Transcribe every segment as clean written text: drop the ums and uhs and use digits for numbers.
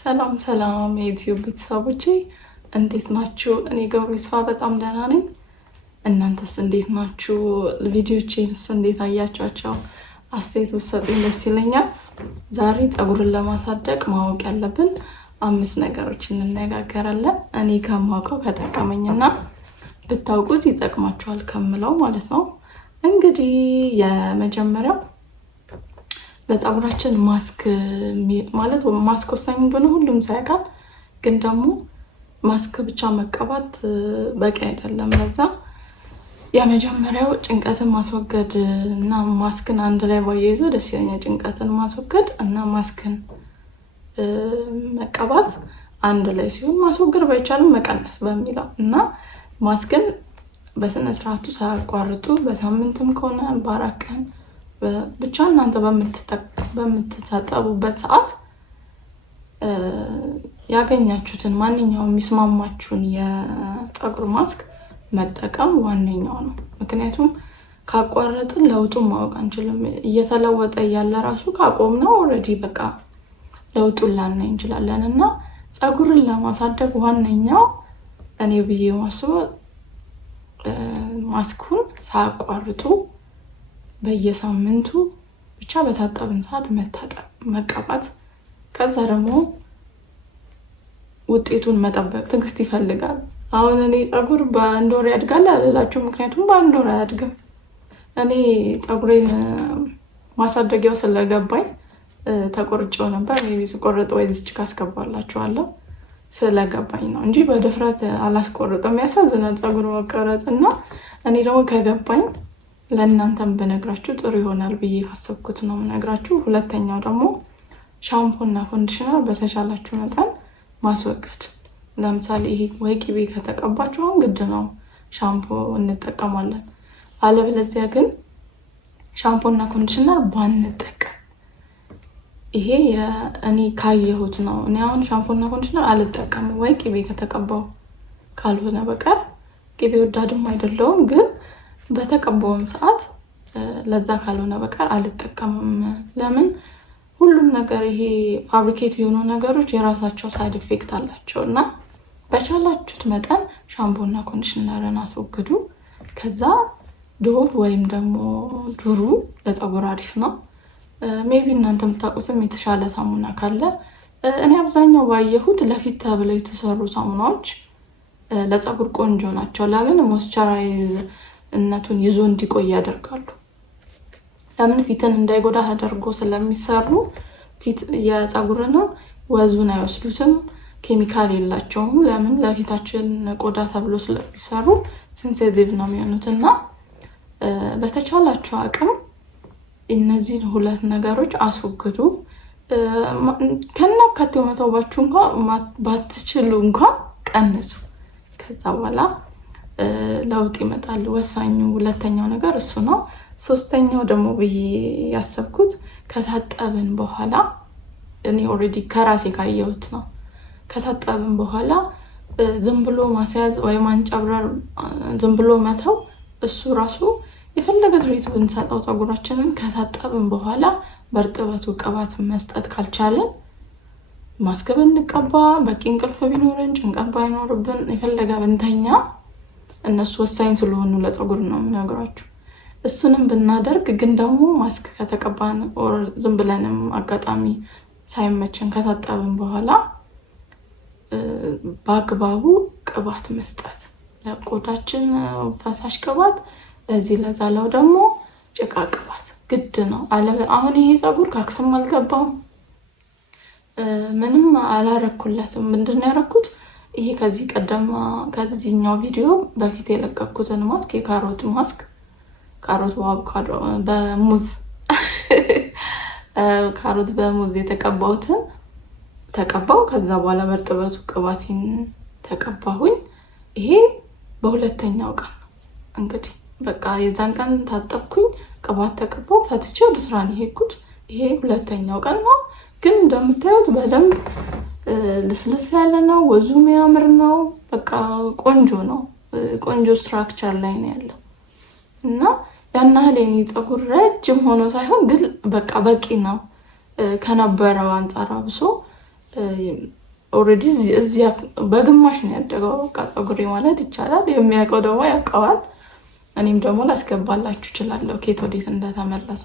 ሰላም ሰላም የዩቲዩብ ቤተሰቦቼ እንዴት ናችሁ? እኔ ገብሩ ይስፋ በጣም ደህና ነኝ። እናንተስ እንዴት ናችሁ? ቪዲዮቼንስ እንዴት አያችኋቸው? አስተያየት ብትሰጡኝ ደስ ይለኛል። ዛሬ ፀጉርን ለማሳደግ ማወቅ ያለብን 5 ነገሮችን እንነጋገራለን። እኔ ከማውቀው ከጠቀመኝና ብታውቁት ይጠቅማችኋል ከምለው ማለት ነው። እንግዲህ የመጀመሪያው ለፀጉራችን ማስክ ማለት ማስክ ወሳኝ እንደሆነ ሁሉም ሰው ያውቃል። ግን ደግሞ ማስክ ብቻ መቀባት በቂ አይደለም። ለዛ የመጀመሪያው ጭንቀትን ማስወገድ እና ማስክን አንድ ላይ ባያይዞ ደስ ይለኛል። ጭንቀትን ማስወገድ እና ማስክን መቀባት አንድ ላይ ሲሆን ማስወገድ ባይቻልም መቀነስ በሚለው እና ማስክን በስነ ስርዓቱ ሳያቋርጡ በሳምንትም ከሆነ በ4 ቀን ብቻ እናንተ በምትታጠቡበት ሰዓት ያገኛችሁትን ማንኛውም የሚስማማችሁን የፀጉር ማስክ መጠቀም ዋነኛው ነው። ምክንያቱም ካቋረጥን ለውጡን ማወቅ አንችልም። እየተለወጠ ያለ ራሱ ካቆምነው ኦልሬዲ በቃ ለውጡን ላናይ እንችላለን እና ፀጉርን ለማሳደግ ዋነኛው እኔ ብዬ ማስበው ማስኩን ሳያቋርጡ በየሳምንቱ ብቻ በታጠብን ሰዓት መታጠብ መቀባት። ከዛ ደግሞ ውጤቱን መጠበቅ ትዕግስት ይፈልጋል። አሁን እኔ ፀጉር በአንድ ወር ያድጋል አልላችሁ፣ ምክንያቱም በአንድ ወር አያድግም። እኔ ፀጉሬን ማሳደጊያው ስለገባኝ ተቆርጬው ነበር። ሜቢ ስቆርጥ ወይ እዚች ካስገባላችኋለሁ ስለገባኝ ነው እንጂ በድፍረት አላስቆርጥም። ያሳዝናል ፀጉር መቆረጥ እና እኔ ደግሞ ከገባኝ ለእናንተም በነግራችሁ ጥሩ ይሆናል ብዬ ካሰብኩት ነው የምነግራችሁ። ሁለተኛው ደግሞ ሻምፖ እና ኮንዲሽነር በተሻላችሁ መጠን ማስወገድ። ለምሳሌ ይሄ ወይ ቅቤ ከተቀባችሁ አሁን ግድ ነው ሻምፖ እንጠቀማለን። አለበለዚያ ግን ሻምፖ እና ኮንዲሽነር ባንጠቀም። ይሄ እኔ ካየሁት ነው። እኔ አሁን ሻምፖ እና ኮንዲሽነር አልጠቀምም ወይ ቅቤ ከተቀባው ካልሆነ በቀር። ቅቤ ወዳድም አይደለሁም ግን በተቀባውም ሰዓት ለዛ ካልሆነ በቀር አልጠቀምም። ለምን? ሁሉም ነገር ይሄ ፋብሪኬት የሆኑ ነገሮች የራሳቸው ሳይድ ኢፌክት አላቸው እና በቻላችሁት መጠን ሻምፖ እና ኮንዲሽነርን አስወግዱ። ከዛ ዶቭ ወይም ደግሞ ዱሩ ለፀጉር አሪፍ ነው። ሜቢ እናንተ የምታውቁትም የተሻለ ሳሙና ካለ። እኔ አብዛኛው ባየሁት ለፊት ተብለው የተሰሩ ሳሙናዎች ለፀጉር ቆንጆ ናቸው። ለምን? ሞይስቸራይዝ እነቱን ይዞ እንዲቆይ ያደርጋሉ። ለምን? ፊትን እንዳይጎዳ ተደርጎ ስለሚሰሩ ፊት የፀጉርን ወዙን አይወስዱትም። ኬሚካል የላቸውም። ለምን? ለፊታችን ቆዳ ተብሎ ስለሚሰሩ ሴንሲቲቭ ነው የሚሆኑት እና በተቻላችሁ አቅም እነዚህን 2 ነገሮች አስወግዱ። ከናካቴው መተውባችሁ እንኳን ባትችሉ እንኳን ቀንሱ። ከዛ በኋላ ለውጥ ይመጣል። ወሳኙ ሁለተኛው ነገር እሱ ነው። ሶስተኛው ደግሞ ብዬ ያሰብኩት ከታጠብን በኋላ እኔ ኦልሬዲ ከራሴ ካየሁት ነው። ከታጠብን በኋላ ዝም ብሎ ማስያዝ ወይ ማንጨብረር፣ ዝም ብሎ መተው እሱ ራሱ የፈለገ ትሪት ብንሰጠው ፀጉራችንን ከታጠብን በኋላ በእርጥበቱ ቅባት መስጠት ካልቻለን ማስክ ብንቀባ፣ በቂ እንቅልፍ ቢኖረን፣ ጭንቀት ባይኖርብን፣ የፈለገ ብንተኛ እነሱ ወሳኝ ስለሆኑ ለፀጉር ነው የምነግራችሁ። እሱንም ብናደርግ ግን ደግሞ ማስክ ከተቀባን ኦር ዝም ብለንም አጋጣሚ ሳይመቸን ከታጠብን በኋላ በአግባቡ ቅባት መስጠት፣ ለቆዳችን ፈሳሽ ቅባት፣ ለዚህ ለዛላው ደግሞ ጭቃ ቅባት ግድ ነው። አሁን ይሄ ፀጉር ካክስም አልገባም፣ ምንም አላረኩለትም። ምንድን ያረኩት? ይሄ ከዚህ ቀደም ከዚህኛው ቪዲዮ በፊት የለቀኩትን ማስክ የካሮት ማስክ ካሮት በአቮካዶ በሙዝ ካሮት በሙዝ የተቀባሁትን ተቀባው። ከዛ በኋላ በእርጥበቱ ቅባቴን ተቀባሁኝ። ይሄ በሁለተኛው ቀን ነው እንግዲህ በቃ የዛን ቀን ታጠብኩኝ፣ ቅባት ተቀባው፣ ፈትቼ ወደ ስራ ነው የሄድኩት። ይሄ ሁለተኛው ቀን ነው። ግን እንደምታዩት በደንብ ልስልስ ያለ ነው። ወዙ የሚያምር ነው። በቃ ቆንጆ ነው። ቆንጆ ስትራክቸር ላይ ነው ያለው እና ያን ያህል የኔ ፀጉር ረጅም ሆኖ ሳይሆን ግን በቃ በቂ ነው ከነበረው አንጻር አብሶ ኦልሬዲ እዚያ በግማሽ ነው ያደገው በቃ ፀጉሬ ማለት ይቻላል። የሚያውቀው ደግሞ ያውቀዋል። እኔም ደግሞ ላስገባላችሁ እችላለሁ ኬት ወዴት እንደተመለሰ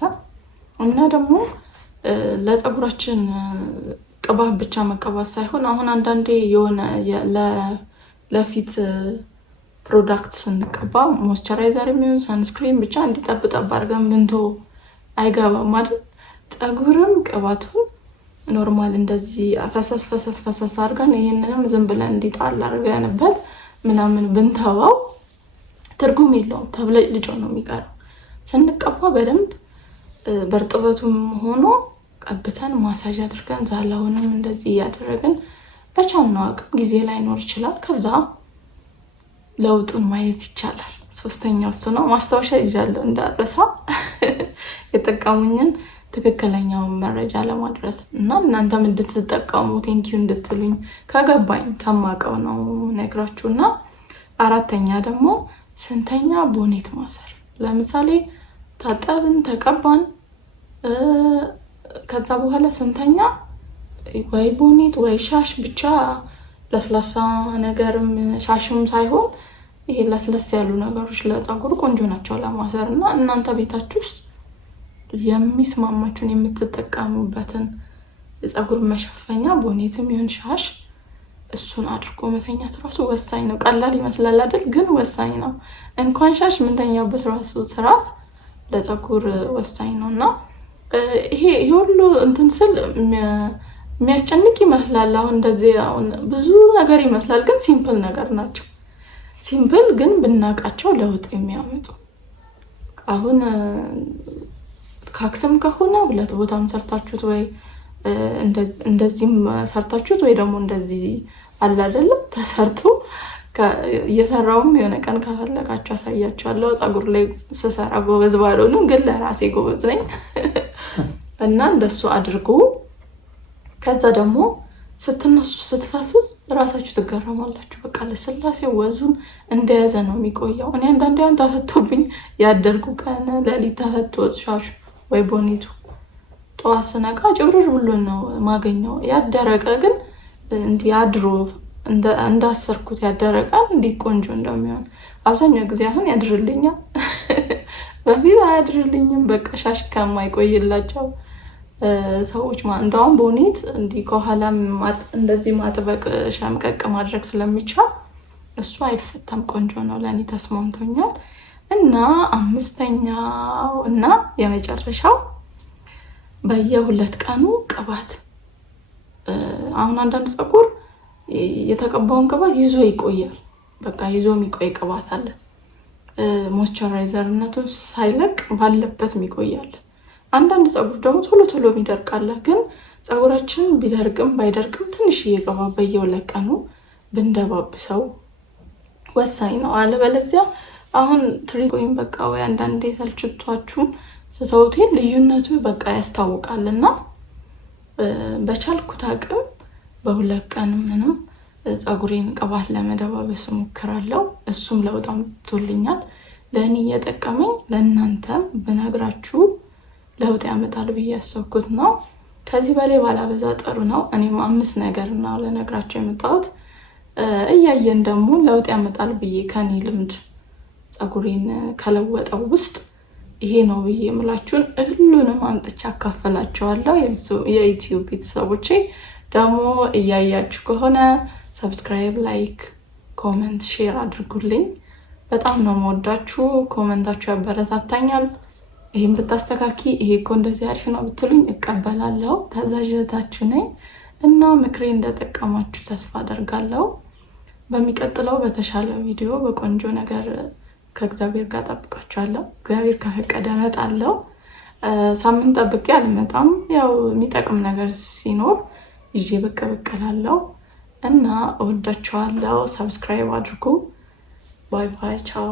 እና ደግሞ ለፀጉራችን ቅባት ብቻ መቀባት ሳይሆን አሁን አንዳንዴ የሆነ ለፊት ፕሮዳክት ስንቀባ ሞይስቸራይዘር የሚሆን ሰንስክሪን ብቻ እንዲጠብጠብ አድርገን ብንቶ አይገባም አይደል? ፀጉርም ቅባቱን ኖርማል እንደዚህ ፈሰስ አድርገን ይሄንንም ዝም ብለን እንዲጣል አድርገንበት ምናምን ብንተዋው ትርጉም የለውም። ተብለጭልጮ ነው የሚቀረው። ስንቀባ በደንብ በርጥበቱም ሆኖ ቀብተን ማሳጅ አድርገን ዛላውንም እንደዚህ እያደረግን በቻልነው አቅም ጊዜ ላይኖር ይችላል። ከዛ ለውጡን ማየት ይቻላል። ሶስተኛው እሱ ነው። ማስታወሻ ይዣለሁ እንዳረሳ የጠቀሙኝን ትክክለኛውን መረጃ ለማድረስ እና እናንተም እንድትጠቀሙ ቴንኪዩ እንድትሉኝ ከገባኝ ከማውቀው ነው ነግራችሁና አራተኛ ደግሞ ስንተኛ ቦኔት ማሰር። ለምሳሌ ታጠብን ተቀባን ከዛ በኋላ ስንተኛ ወይ ቦኔት ወይ ሻሽ ብቻ ለስላሳ ነገርም ሻሽም ሳይሆን ይሄ ለስለስ ያሉ ነገሮች ለፀጉር ቆንጆ ናቸው ለማሰር እና እናንተ ቤታችሁ ውስጥ የሚስማማችሁን የምትጠቀሙበትን የፀጉር መሸፈኛ ቦኔትም ይሁን ሻሽ እሱን አድርጎ መተኛት ራሱ ወሳኝ ነው። ቀላል ይመስላል አይደል? ግን ወሳኝ ነው። እንኳን ሻሽ ምንተኛበት ራሱ ስርዓት ለፀጉር ወሳኝ ነውና ይሄ ሁሉ እንትን ስል የሚያስጨንቅ ይመስላል። አሁን እንደዚህ አሁን ብዙ ነገር ይመስላል፣ ግን ሲምፕል ነገር ናቸው። ሲምፕል ግን ብናቃቸው ለውጥ የሚያመጡ አሁን ካክስም ከሆነ ሁለት ቦታም ሰርታችሁት ወይ እንደዚህም ሰርታችሁት ወይ ደግሞ እንደዚህ አለ አይደለም ተሰርቶ እየሰራውም የሆነ ቀን ከፈለጋችሁ አሳያችኋለሁ። ፀጉር ላይ ስሰራ ጎበዝ ባልሆንም ግን ለራሴ ጎበዝ ነኝ እና እንደሱ አድርጉ። ከዛ ደግሞ ስትነሱ ስትፈቱት ራሳችሁ ትገረማላችሁ። በቃ ለስላሴ ወዙን እንደያዘ ነው የሚቆየው። እኔ አንዳንዴ ተፈቶብኝ ያደርጉ ቀን ለሊት ተፈቶ ሻሹ ወይ ቦኔቱ ጠዋት ስነቃ ጭብርር ብሎ ነው ማገኘው። ያደረቀ ግን እንዲህ አድሮ እንዳሰርኩት ያደረቃል እንዲህ ቆንጆ እንደሚሆን አብዛኛው ጊዜ አሁን ያድርልኛል። በፊት አያድርልኝም። በቃ ሻሽ ከማይቆይላቸው ሰዎች እንደውም ቦኔት እንዲህ ከኋላ እንደዚህ ማጥበቅ ሸምቀቅ ማድረግ ስለሚቻል እሱ አይፈታም። ቆንጆ ነው፣ ለእኔ ተስማምቶኛል። እና አምስተኛው እና የመጨረሻው በየ2 ቀኑ ቅባት። አሁን አንዳንድ ፀጉር የተቀባውን ቅባት ይዞ ይቆያል። በቃ ይዞ የሚቆይ ቅባት አለ። ሞይስቸራይዘርነቱን ሳይለቅ ባለበት ይቆያል። አንዳንድ ፀጉር ደግሞ ቶሎ የሚደርቃል። ግን ፀጉራችን ቢደርቅም ባይደርቅም ትንሽ እየቅባት በየ2 ቀኑ ብንደባብሰው ወሳኝ ነው። አለበለዚያ አሁን ትሪት ወይም በቃ ወይ አንዳንዴ ተልችቷችሁ ስተውቴ ልዩነቱ በቃ ያስታውቃልና በቻልኩት አቅም በ2 ቀን ምንም ፀጉሬን ቅባት ለመደባበስ ሞክራለሁ። እሱም ለውጥ አምጥቶልኛል። ለእኔ እየጠቀመኝ ለእናንተም ብነግራችሁ ለውጥ ያመጣል ብዬ ያሰብኩት ነው። ከዚህ በላይ ባላበዛ ጥሩ ነው። እኔም 5 ነገር ነው ለነግራችሁ የመጣሁት። እያየን ደግሞ ለውጥ ያመጣል ብዬ ከኔ ልምድ ፀጉሬን ከለወጠው ውስጥ ይሄ ነው ብዬ የምላችሁን ሁሉንም አምጥቼ አካፈላችኋለሁ። የዩቲዩብ ቤተሰቦቼ ደግሞ እያያችሁ ከሆነ ሰብስክራይብ፣ ላይክ፣ ኮመንት፣ ሼር አድርጉልኝ። በጣም ነው የምወዳችሁ። ኮመንታችሁ ያበረታታኛል። ይሄን ብታስተካኪ ይሄ እኮ እንደዚህ አሪፍ ነው ብትሉኝ እቀበላለሁ። ታዛዥታችሁ ነኝ እና ምክሬ እንደጠቀማችሁ ተስፋ አደርጋለሁ። በሚቀጥለው በተሻለ ቪዲዮ በቆንጆ ነገር ከእግዚአብሔር ጋር ጠብቃችኋለሁ። እግዚአብሔር ከፈቀደ እመጣለሁ። ሳምንት ጠብቄ አልመጣም። ያው የሚጠቅም ነገር ሲኖር ይዤ ብቅ እላለሁ እና እወዳችኋለሁ። ሰብስክራይብ አድርጉ። ባይ ባይ፣ ቻው።